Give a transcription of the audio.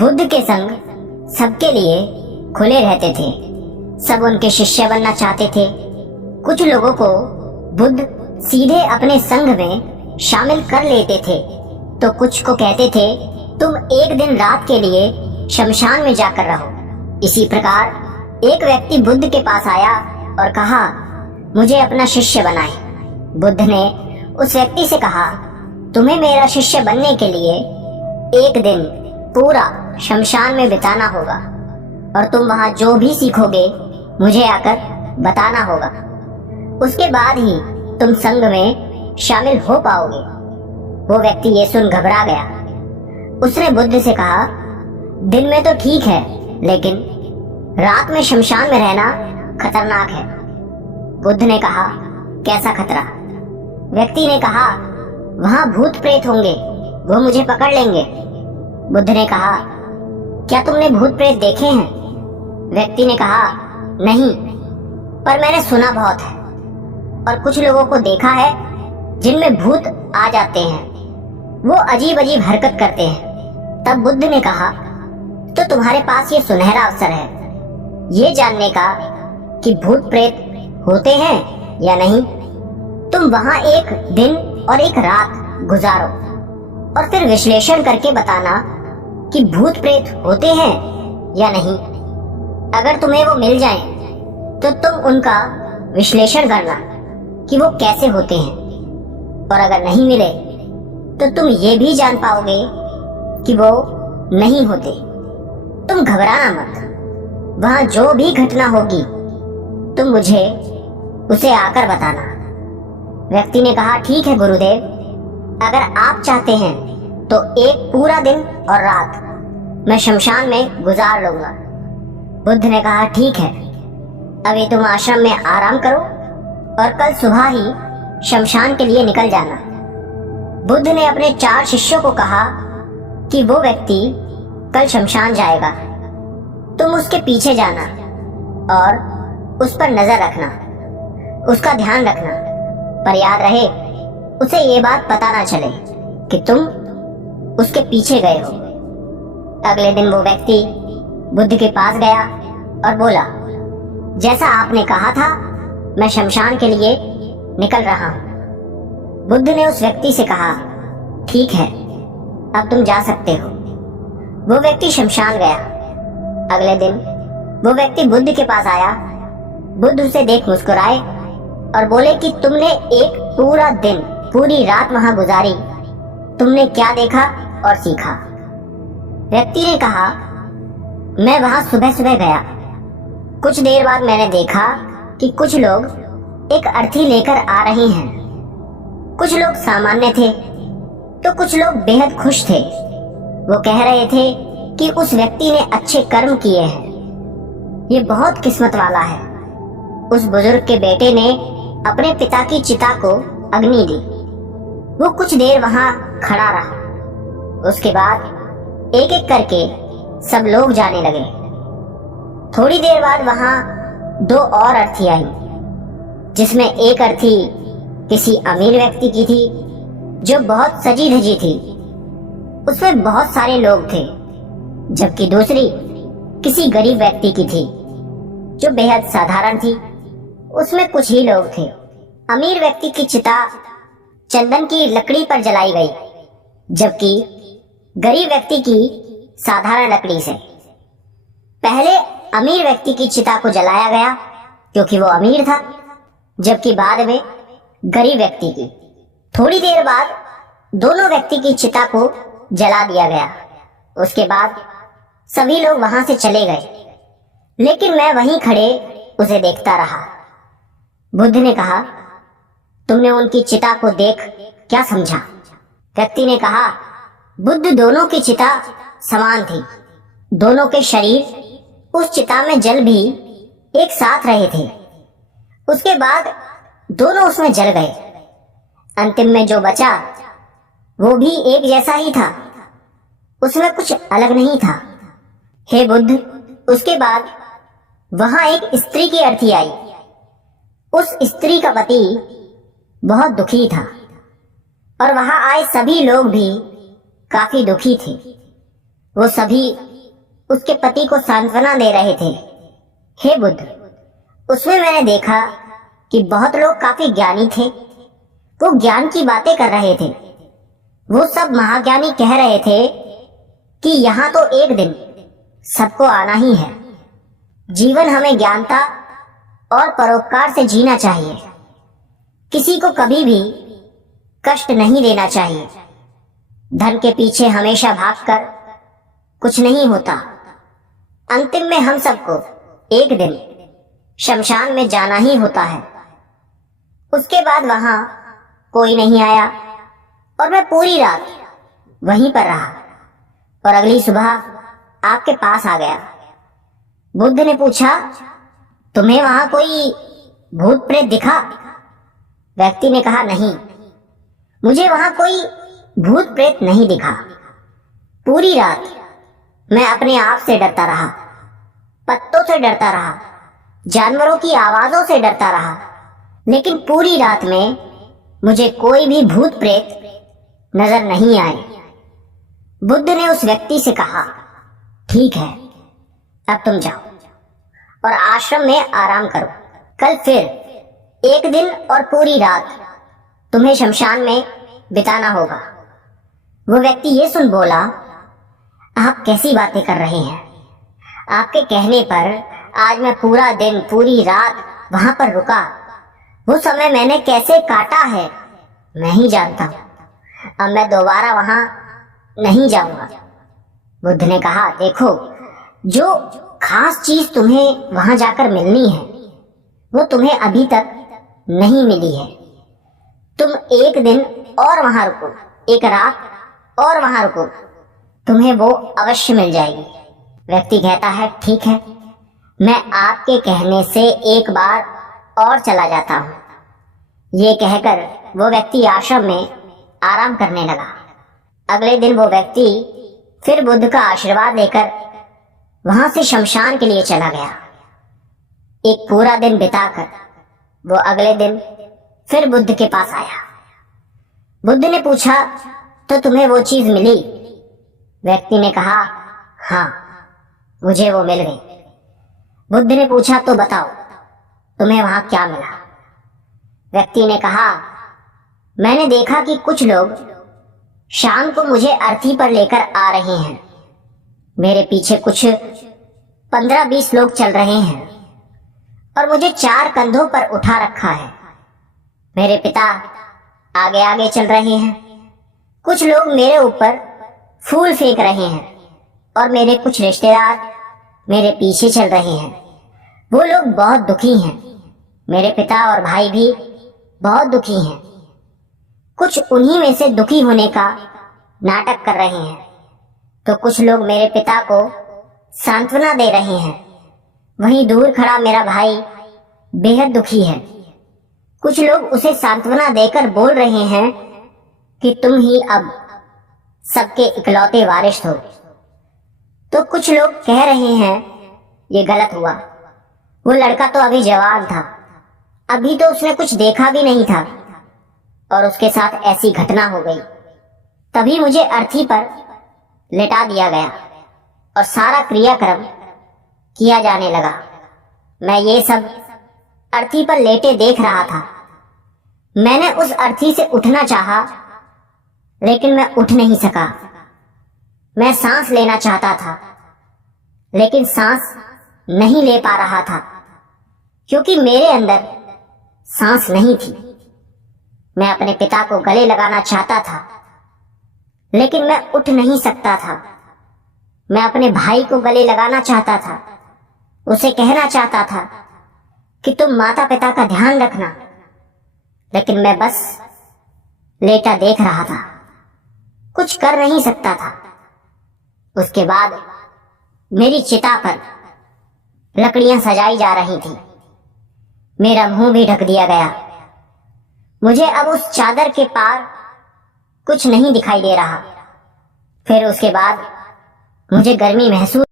बुद्ध के संग सबके लिए खुले रहते थे। सब उनके शिष्य बनना चाहते थे। कुछ लोगों को बुद्ध सीधे अपने संघ में शामिल कर लेते थे, तो कुछ को कहते थे तुम एक दिन रात के लिए शमशान में जाकर रहो। इसी प्रकार एक व्यक्ति बुद्ध के पास आया और कहा, मुझे अपना शिष्य बनाए। बुद्ध ने उस व्यक्ति से कहा, तुम्हें मेरा शिष्य बनने के लिए एक दिन पूरा शमशान में बिताना होगा और तुम वहां जो भी सीखोगे मुझे आकर बताना होगा। उसके बाद ही तुम संघ में शामिल हो पाओगे। वो व्यक्ति ये सुन घबरा गया। उसने बुद्ध से कहा, दिन में तो ठीक है, लेकिन रात में शमशान में रहना खतरनाक है। बुद्ध ने कहा, कैसा खतरा? व्यक्ति ने कहा, वहां भूत प्रेत होंगे, वो मुझे पकड़ लेंगे। बुद्ध ने कहा, क्या तुमने भूत प्रेत देखे हैं? व्यक्ति ने कहा, नहीं, पर मैंने सुना बहुत है और कुछ लोगों को देखा है जिनमें भूत आ जाते हैं। वो अजीब अजीब हरकत करते हैं। तब बुद्ध ने कहा, तो तुम्हारे पास ये सुनहरा अवसर है ये जानने का कि भूत प्रेत होते हैं या नहीं। तुम वहां एक दिन और एक रात गुजारो और फिर विश्लेषण करके बताना कि भूत प्रेत होते हैं या नहीं। अगर तुम्हें वो मिल जाएं, तो तुम उनका विश्लेषण करना कि वो कैसे होते हैं, और अगर नहीं मिले तो तुम ये भी जान पाओगे कि वो नहीं होते। तुम घबराना मत। वहां जो भी घटना होगी तुम मुझे उसे आकर बताना। व्यक्ति ने कहा, ठीक है गुरुदेव, अगर आप चाहते हैं तो एक पूरा दिन और रात मैं शमशान में गुजार लूंगा। बुद्ध ने कहा, ठीक है, अभी तुम आश्रम में आराम करो और कल सुबह ही शमशान के लिए निकल जाना। बुद्ध ने अपने 4 शिष्यों को कहा कि वो व्यक्ति कल शमशान जाएगा, तुम उसके पीछे जाना और उस पर नजर रखना, उसका ध्यान रखना, पर याद रहे उसे ये बात पता ना चले कि तुम उसके पीछे गए हो। अगले दिन वो व्यक्ति बुद्ध के पास गया और बोला, जैसा आपने कहा था मैं शमशान के लिए निकल रहा हूं। बुद्ध ने उस व्यक्ति से कहा, ठीक है, अब तुम जा सकते हो। वो व्यक्ति शमशान गया। अगले दिन वो व्यक्ति बुद्ध के पास आया। बुद्ध उसे देख मुस्कुराए और बोले कि तुमने एक पूरा दिन पूरी रात वहां गुजारी, तुमने क्या देखा और सीखा? व्यक्ति ने कहा, मैं वहां सुबह सुबह गया। कुछ देर बाद मैंने देखा कि कुछ लोग एक अर्थी लेकर आ रहे हैं। कुछ लोग सामान्य थे तो कुछ लोग बेहद खुश थे। वो कह रहे थे कि उस व्यक्ति ने अच्छे कर्म किए हैं, ये बहुत किस्मत वाला है। उस बुजुर्ग के बेटे ने अपने पिता की चिता को अग्नि दी। वो कुछ देर वहां खड़ा रहा। उसके बाद एक एक करके सब लोग जाने लगे। थोड़ी देर बाद वहां 2 और अर्थी आई, जिसमें एक अर्थी किसी अमीर व्यक्ति की थी जो बहुत सजी धजी थी। उसमें बहुत सारे लोग थे, जबकि दूसरी किसी गरीब व्यक्ति की थी जो बेहद साधारण थी। उसमें कुछ ही लोग थे। अमीर व्यक्ति की चिता चंदन की लकड़ी पर जलाई गई, जबकि गरीब व्यक्ति की साधारण लकड़ी से। पहले अमीर व्यक्ति की चिता को जलाया गया क्योंकि वो अमीर था, जबकि बाद में गरीब व्यक्ति की। थोड़ी देर बाद दोनों व्यक्ति की चिता को जला दिया गया। उसके बाद सभी लोग वहां से चले गए, लेकिन मैं वहीं खड़े उसे देखता रहा। बुद्ध ने कहा, तुमने उनकी चिता को देख क्या समझा? व्यक्ति ने कहा, बुद्ध दोनों की चिता समान थी। दोनों के शरीर उस चिता में जल भी एक साथ रहे थे। उसके बाद दोनों उसमें जल गए। अंतिम में जो बचा वो भी एक जैसा ही था, उसमें कुछ अलग नहीं था। हे बुद्ध, उसके बाद वहां एक स्त्री की अर्थी आई। उस स्त्री का पति बहुत दुखी था और वहां आए सभी लोग भी काफी दुखी थे। वो सभी उसके पति को सांत्वना दे रहे थे। हे बुद्ध, उसमें मैंने देखा कि बहुत लोग काफी ज्ञानी थे। वो ज्ञान की बातें कर रहे थे। वो सब महाज्ञानी कह रहे थे कि यहाँ तो एक दिन सबको आना ही है। जीवन हमें ज्ञानता और परोपकार से जीना चाहिए। किसी को कभी भी कष्ट नहीं देना चाहिए। धन के पीछे हमेशा भागकर कुछ नहीं होता। अंतिम में हम सबको एक दिन शमशान में जाना ही होता है। उसके बाद वहां कोई नहीं आया और मैं पूरी रात वहीं पर रहा और अगली सुबह आपके पास आ गया। बुद्ध ने पूछा, तुम्हें वहां कोई भूत प्रेत दिखा? व्यक्ति ने कहा, नहीं, मुझे वहां कोई भूत प्रेत नहीं दिखा। पूरी रात मैं अपने आप से डरता रहा, पत्तों से डरता रहा, जानवरों की आवाजों से डरता रहा, लेकिन पूरी रात में मुझे कोई भी भूत प्रेत नजर नहीं आए। बुद्ध ने उस व्यक्ति से कहा, ठीक है, अब तुम जाओ और आश्रम में आराम करो। कल फिर एक दिन और पूरी रात तुम्हें शमशान में बिताना होगा। वो व्यक्ति ये सुन बोला, आप कैसी बातें कर रहे हैं? आपके कहने पर आज मैं पूरा दिन पूरी रात वहां पर रुका। वो समय मैंने कैसे काटा है मैं ही जानता हूं। अब मैं दोबारा वहां नहीं जाऊंगा। बुद्ध ने कहा, देखो, जो खास चीज तुम्हें वहां जाकर मिलनी है वो तुम्हें अभी तक नहीं मिली है। तुम एक दिन और वहां रुको, एक रात और वहां रुको, तुम्हें वो अवश्य मिल जाएगी। व्यक्ति कहता है, ठीक है, मैं आपके कहने से एक बार और चला जाता हूं। ये कहकर वो व्यक्ति आश्रम में आराम करने लगा। अगले दिन वो व्यक्ति फिर बुद्ध का आशीर्वाद लेकर वहां से शमशान के लिए चला गया। एक पूरा दिन बिताकर वो अगले दिन फिर बुद्ध के पास आया। बुद्ध ने पूछा, तो तुम्हें वो चीज मिली? व्यक्ति ने कहा, हाँ, मुझे वो मिल गई। बुद्ध ने पूछा, तो बताओ तुम्हें वहां क्या मिला? व्यक्ति ने कहा, मैंने देखा कि कुछ लोग शाम को मुझे अर्थी पर लेकर आ रहे हैं। मेरे पीछे कुछ 15-20 लोग चल रहे हैं और मुझे 4 कंधों पर उठा रखा है। मेरे पिता आगे आगे चल रहे हैं। कुछ लोग मेरे ऊपर फूल फेंक रहे हैं और मेरे कुछ रिश्तेदार मेरे पीछे चल रहे हैं। वो लोग बहुत दुखी हैं। मेरे पिता और भाई भी बहुत दुखी हैं। कुछ उन्हीं में से दुखी होने का नाटक कर रहे हैं, तो कुछ लोग मेरे पिता को सांत्वना दे रहे हैं। वहीं दूर खड़ा मेरा भाई बेहद दुखी है। कुछ लोग उसे सांत्वना देकर बोल रहे हैं कि तुम ही अब सबके इकलौते वारिस हो। तो कुछ लोग कह रहे हैं ये गलत हुआ। वो लड़का तो अभी जवान था, अभी तो उसने कुछ देखा भी नहीं था और उसके साथ ऐसी घटना हो गई। तभी मुझे अर्थी पर लेटा दिया गया और सारा क्रियाक्रम किया जाने लगा। मैं ये सब अर्थी पर लेटे देख रहा था। मैंने उस अर्थी से उठना चाहा, लेकिन मैं उठ नहीं सका। मैं सांस लेना चाहता था, लेकिन सांस नहीं ले पा रहा था, क्योंकि मेरे अंदर सांस नहीं थी। मैं अपने पिता को गले लगाना चाहता था, लेकिन मैं उठ नहीं सकता था। मैं अपने भाई को गले लगाना चाहता था, उसे कहना चाहता था कि तुम माता पिता का ध्यान रखना, लेकिन मैं बस लेटा देख रहा था, कुछ कर नहीं सकता था। उसके बाद मेरी चिता पर लकड़ियां सजाई जा रही थी। मेरा मुंह भी ढक दिया गया। मुझे अब उस चादर के पार कुछ नहीं दिखाई दे रहा। फिर उसके बाद मुझे गर्मी महसूस